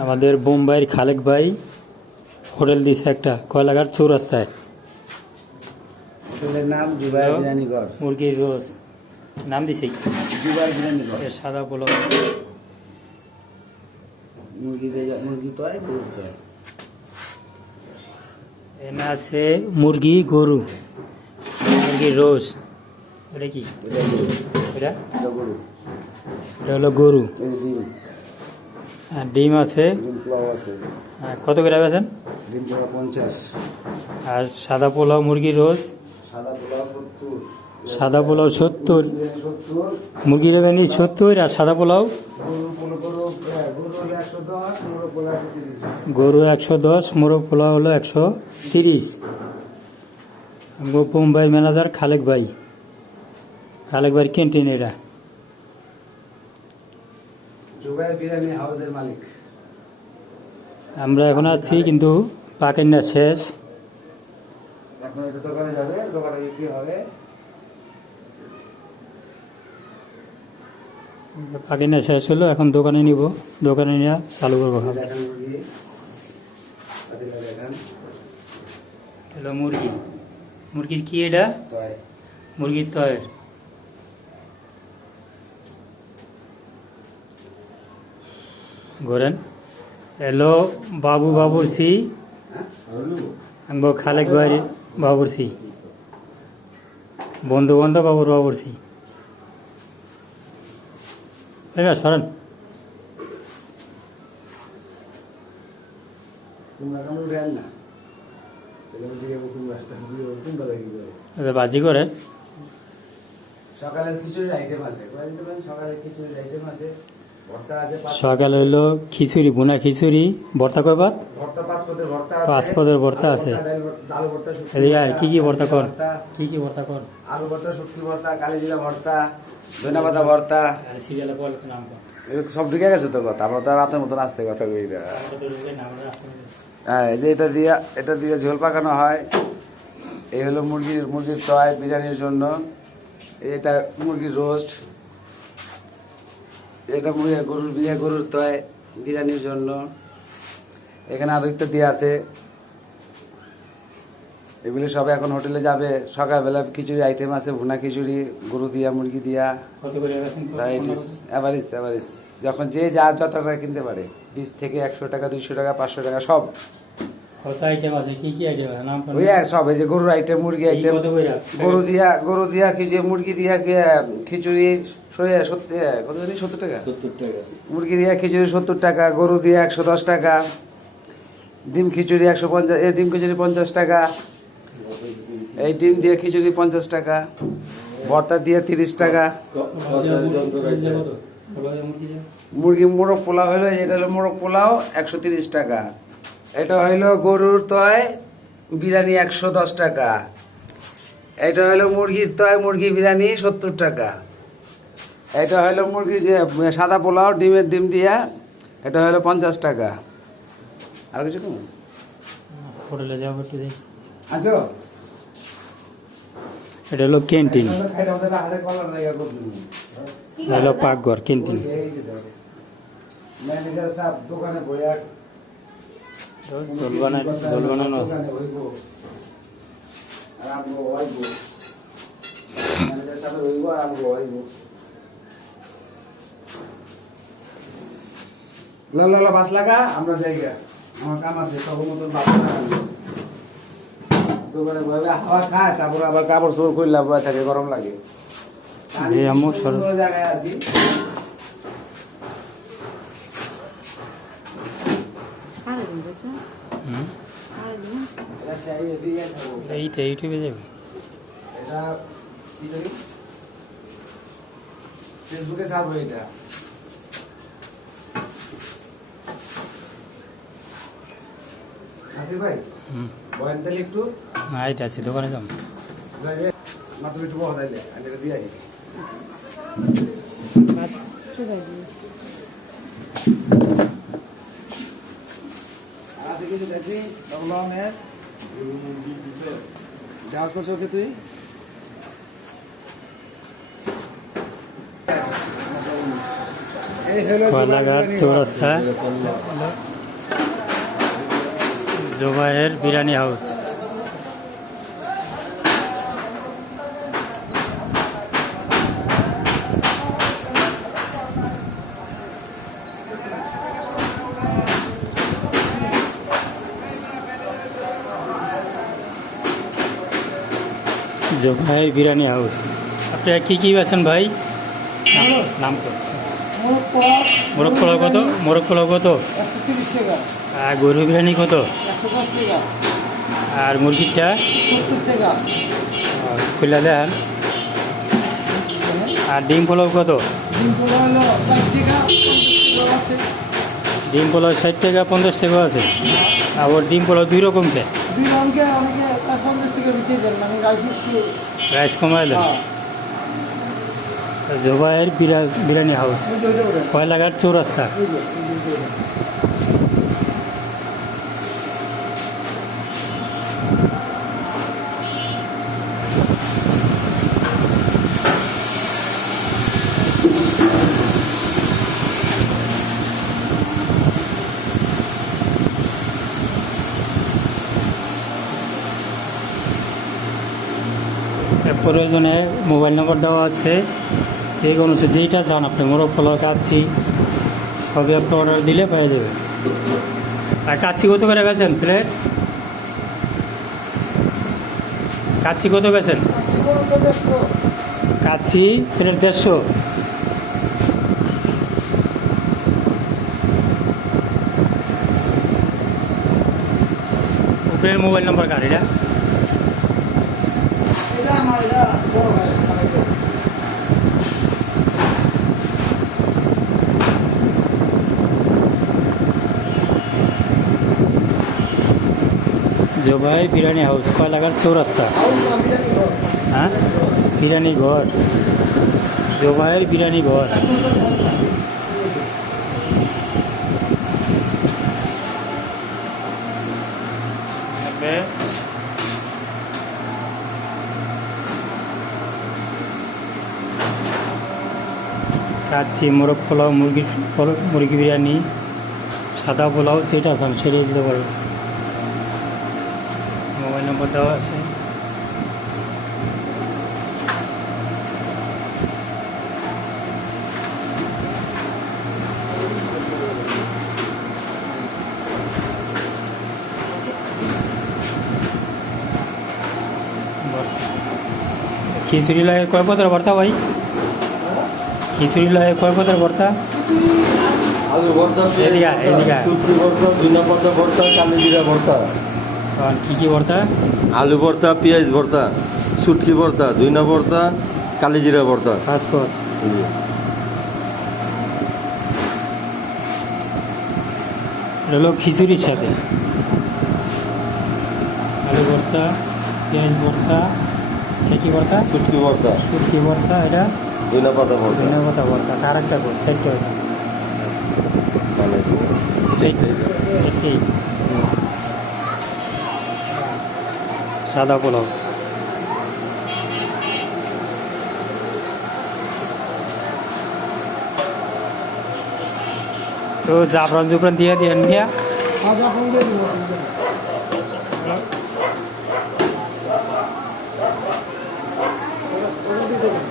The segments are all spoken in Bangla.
আমাদের বোম্বাইয়ের খালেক ভাই হোটেল দিছে একটা কয়লাঘাট চৌরাস্তায়। হোটেলের নাম জুবাই? মুরগির রোজ। নাম দিছে। জুবাই বিরিয়ানিঘর। সাদা মুরগি মুরগি তো হয় গরু তো এনে আছে মুরগি গরু। রোজ। এটা কি? এটা গরু। এটা? হলো গরু। ডিম আর ডিম আছে। আর কত করে বেছেন ডিম পোলাও পঞ্চাশ। আর সাদা পোলাও মুরগির রোজ? সাদা পোলাও সত্তর। সাদা পোলাও সত্তর। আর সাদা পোলাও? গরু হ্যাঁ, গরু একশো দশ মোরগ পোলাও মোরগ হলো একশো তিরিশ। বোম্বাইয়ের ম্যানেজার খালেক ভাই। খালেক ভাইয়ের ক্যান্টিন এটা হাউসের মালিক। আমরা এখন আছি কিন্তু পাকেন না শেষ। এখন একটু দোকানে যাবে দোকানে বিক্রি হবে? পাকেন না শেষ হলো এখন দোকানে নিব দোকানে নিয়ে চালু করব। হলো মুরগি। মুরগির কি এটা? মুরগির তয়ের। ঘোরেন। হ্যালো, বাবু বাবুরসি আমি খালেক ভাই বাবুরসি বন্ধু বান্ধব বাবুর বাবুরসি এবার সরেন। বাজি করে। সকালে খিচুড়ির আইটেম আছে। সকালে খিচুড়ির আইটেম আছে? সকালে হলো খিচুড়ি বুনা খিচুড়ি। ভর্তা করবার ভর্তা পাঁচ পদের ভর্তা আছে। আর কি কি ভর্তা কর? কি কি ভর্তা কর? আলু ভর্তা শুটকি ভর্তা কালিজিরা ভর্তা ধনে পাতা ভর্তা সিরিয়ালে বল নাম কর। সব ঢুকে গেছে তো কথা আমরা তো আর আপনার মতন আসতে কথা কই না। হ্যাঁ এই যে এটা দিয়ে এটা দিয়ে ঝোল পাকানো হয়। এই হলো মুরগির মুরগির তয় বিরিয়ানির জন্য। এটা মুরগির রোস্ট এটা মুরগি গরুর বিয়ে গরুর তয় বিরিয়ানির জন্য। এখানে আরও একটা দিয়ে আছে। এগুলি সব এখন হোটেলে যাবে। সকালবেলা খিচুড়ি আইটেম আছে ভুনা খিচুড়ি গরু দিয়া মুরগি দিয়া। ভ্যারাইটিস অ্যাভারেজ অ্যাভারেজ যখন যে যা যত টাকা কিনতে পারে বিশ থেকে একশো টাকা দুইশো টাকা পাঁচশো টাকা সব। সব এই যে গরুর আইটেম মুরগি আইটেম গরু দিয়া গরু দিয়া খিচুড়ি মুরগি দিয়া খিচুড়ি কত জানি? সত্তর টাকা। মুরগি দিয়া খিচুড়ি সত্তর টাকা গরু দিয়া একশো দশ টাকা ডিম খিচুড়ি একশো পঞ্চাশ ডিম খিচুড়ি পঞ্চাশ টাকা এই ডিম দিয়ে খিচুড়ি পঞ্চাশ টাকা ভর্তা দিয়ে তিরিশ টাকা। মুরগি মোরগ পোলাও হইল এটা হলো মোরগ পোলাও একশো তিরিশ টাকা। এটা হইল গরুর তয় বিরিয়ানি একশো দশ টাকা। এটা হলো মুরগির তয় মুরগি বিরিয়ানি সত্তর টাকা। এটা হলো মুরগির যে সাদা পোলাও ডিমের ডিম দিয়া এটা হলো পঞ্চাশ টাকা। আর কিছু কম? হোটেলে যাব একটু দেখি। আছো এটা হলো ক্যান্টিন। হলো পাকঘর ক্যান্টিন। জল বানানো আছে। আর হইব আর হইব লা লা লা বাস লাগা আমরা জায়গা আমার কাম আছে সব মতন বাস দোকানে বইবে হাওয়া খায় তারপর আবার কাপড় চোর করলে বয়ে থাকে গরম লাগে। জায়গায় আছি। এইটা ইউটিউবে যাবে? এটা ফেসবুকে ছাড়বো এটা। আসিফ ভাই হুম। বয়ান তাহলে একটু। আইতে আছে দোকানে যাম। মাত্র একটু বহা তাইলে আমি এটা দিয়ে আই চুবাই দিই আছে কিছু দেখি তবলনের যাওয়াজ করছ ওকে তুই। এই হলো চৌরাস্তা। জোবাইয়ের বিরিয়ানি হাউস। জোবাইয়ের বিরিয়ানি হাউস। আপনারা কী কী আছেন ভাই? নাম- তো মোরগ পোলাও কত? মোরগ পোলাও কত? আর গরু বিরিয়ানি কত? আর মুরগিটা? খুলে দেন। আর ডিম পোলাও কত? ডিম পোলাও ষাট টাকা পঞ্চাশ টাকা আছে। আর ওর ডিম পোলাও দুই রকম কে? মানে রাইস একটু কমাই দেন। হ্যাঁ। জোবাইয়ের বিরাজ বিরিয়ানি হাউস। কয়লাঘাট চৌরাস্তা। প্রয়োজনে মোবাইল নম্বর দেওয়া আছে। যে কোনো যেইটা চান আপনি মোরগ পোলাও কাচ্ছি সবই আপনি অর্ডার দিলে পেয়ে যাবে। আর কাচ্ছি কত করে গেছেন প্লেট কাচ্ছি কত গেছেন? কাচ্ছি প্লেট দেড়শো। উপরের মোবাইল নম্বর এটা? এটা আমার এটা বড় ভাই অনেকে জবাই বিরিয়ানি হাউস কয়লাঘাট চৌরাস্তা আউল বিরিয়ানি ঘর কাচ্ছি, মোরগ পোলাও, মুরগি মুরগি বিরিয়ানি, সাদা পোলাও, যেটা আসান সেটাই দিতে পারবে। মোবাইল নম্বর দেওয়া আছে। খিচুড়ি লাগে কয় পদের ভর্তা ভাই? খিচুড়ি লাগে কয় পদের ভর্তা? আলু ভর্তা এদিকে আয়, এদিকে আয়। টুকরি ভর্তা ধুনা পাতা ভর্তা কালি জিরা ভর্তা। আর কী কী ভর্তা? আলু ভর্তা পেঁয়াজ ভর্তা সুটকি ভর্তা ধুইনা ভর্তা কালি জিরা ভর্তা পাসপোর্ট হলো খিচুড়ির সাথে। আলু ভর্তা পেঁয়াজ ভর্তা খেকি ভর্তা? সুটকি ভর্তা। সুটকি ভর্তা এটা? পাতা পাতা আর একটা চারটে হইল। মানে চারটে। সাদা পোলাও। তো জাফরান জুফরান দিয়ে দিয়ে নিয়ে আজ আপন দিয়ে দিব ওটা দিয়ে দেবেন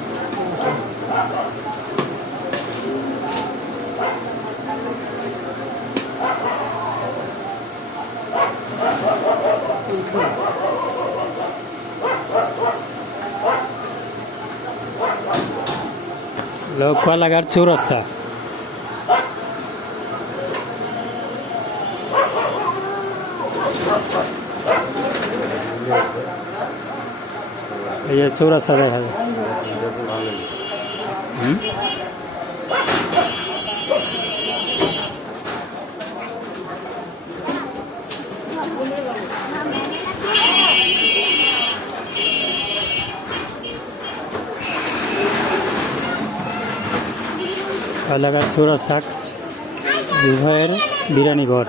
লোক কলাঘাট চৌরাস্তা এই যে চৌরাস্তা দেখা যায় হুম? কলাঘাট চৌরাস্তা জুভাইয়ের বিরিয়ানি ঘর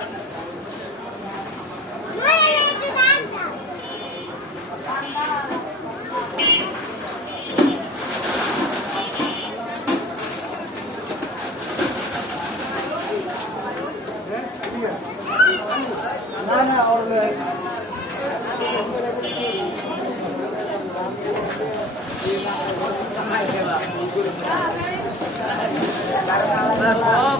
হুম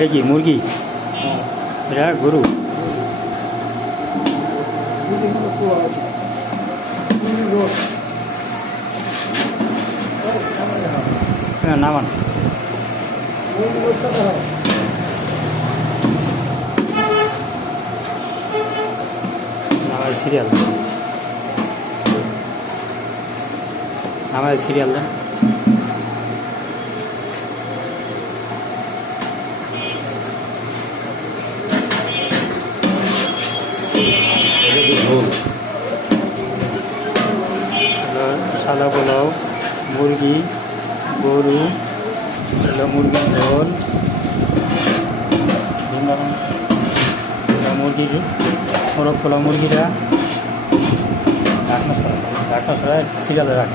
এটা কি মুরগি এটা গরু হ্যাঁ নামান সিরিয়াল নামাজ সিরিয়াল দেন সাদা পোলাও মুরগি, গরু মুরগির ঝোল মুরগির মোরগ পোলাও মুরগিটা ঢাকনা সরা ঢাকনা সরা সিরিয়ালে রাখ।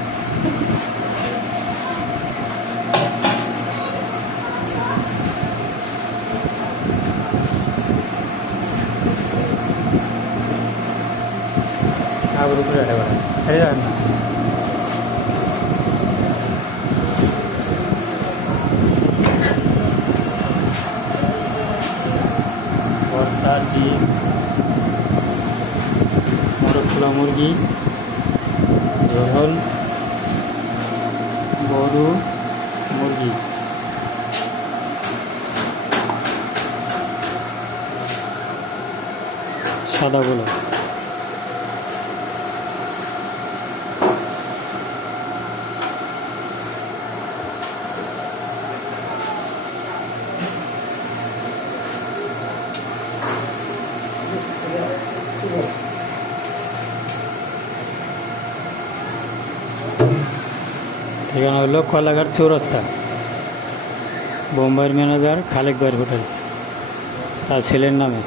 আবার উপরে রাখা ছেড়ে রাখেন না। ভর্তা ডিম মোরগ খোলা মুরগি ঝোল গরু মুরগি। সাদা গোলা ঠিকানা হলো কলাঘাট চৌরাস্তা। বোম্বাইয়ের ম্যানেজার খালেক বাইর হোটেল। তার ছেলের নামে।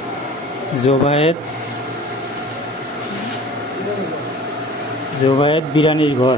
জোবায়েদ জোবায়েদ বিরানির ঘর।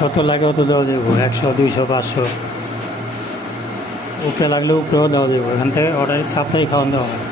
যত লাগে অত দেওয়া যাব একশো, দুইশো, পাঁচশো। উপরে লাগলে উপরেও দেওয়া যাব এখান থেকে ওটাই সাপ্লাই খাওয়ানো দেওয়া হয়।